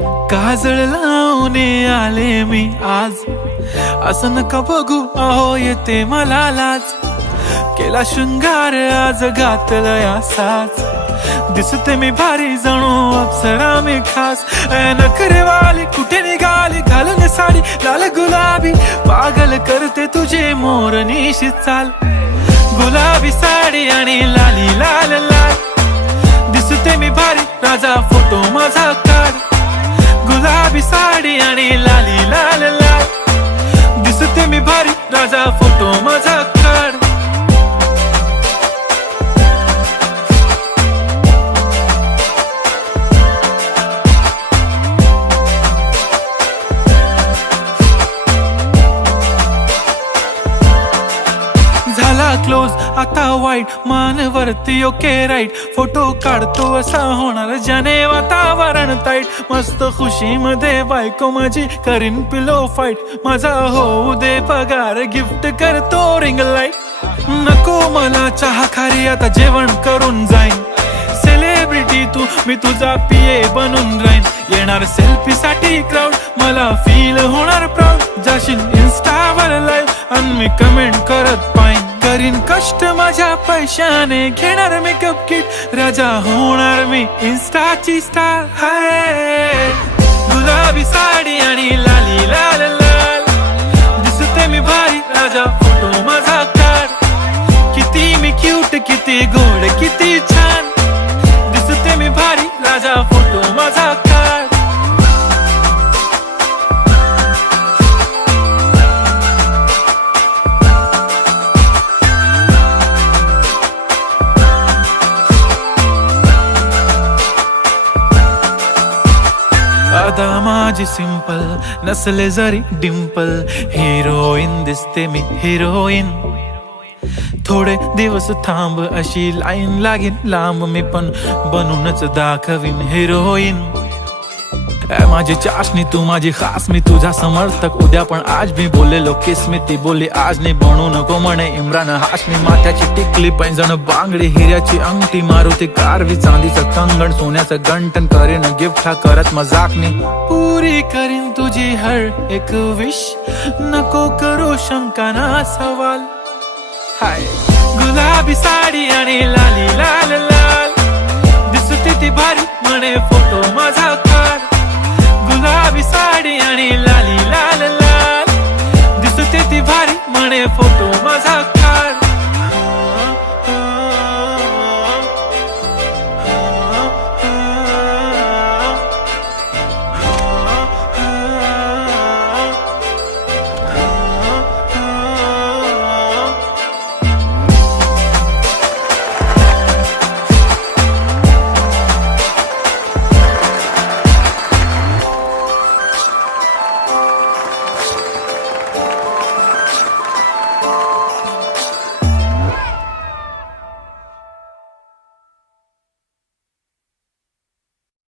काजळ लावून आले मी आज, असं नका बघू अहो येते मला लाज. केला शृंगार आज घातलंय असाच, दिसते मी भारी जणू अप्सरा मी खास. नखरेवाली कुठे निघाली घालून साडी लाल गुलाबी, पागल करते तुझे मोरनीशी चाल. गुलाबी साडी आणि लाली लाल लाल, दिसते मी भारी राजा फोटो माझा काढ. गुलाबी साडी आणि लाली लाल लाल, दिसते मी भारी राजा फोटो माझा काढ. झाला क्लोज आता वाईट, मानवरती ओके राईट. फोटो काढतो असा होणार ज्याने वातावरण ताईट. मस्त खुशी मध्ये बायको माझी करीन पिलो फाईट. माझा होऊ दे पगार गिफ्ट करतो रिंग लाईट. नको मला चहा खारी आता जेवण करून जाईन. सेलिब्रिटी तू मी तुझा पिये बनून राहीन. येणार सेल्फी साठी क्राऊड मला फील होणार प्राऊड. जाशील इन्स्टावर लाईव्ह आणि मी कमेंट करत पाईन. करीन कष्ट माझ्या पैशाने घेणार मेकअप किट. राजा होणार मी इन्स्टाची स्टार. हाय गुलाबी साडी आणि लाली लाल लाल, दिसते मी भारी राजा फोटो माझा काढ. किती मी क्यूट किती गोड किती छान, दिसते मी भारी राजा फोटो माझा काढ. आता माझी सिंपल नसले जरी डिंपल, हिरोईन दिसते मी हिरोईन. थोडे दिवस थांब अशी लाईन लागेल लांब, मी पण बनूनच दाखवीन हिरोईन. माझी चाशनी तू माझी खास, मी तुझा समर्थक उद्या पण आज मी बोलेलो किस मी ती बोली आज नाही. बनू नको म्हणे इम्रान हाशमी. माथ्याची टिकली पैंजण बांगडी हिऱ्याची अंगठी, मारुती कारवी चांदीचं कंगण सोन्याचं गंटन. करीन गिफ्ट हा करत मजाक मी, पुरी करीन तुझी हर एक विश. नको करू शंका ना सवाल. हाय गुलाबी साडी आणि लाली लाल लाल, दिसते ती भारी म्हणे फोटो माझा काढ.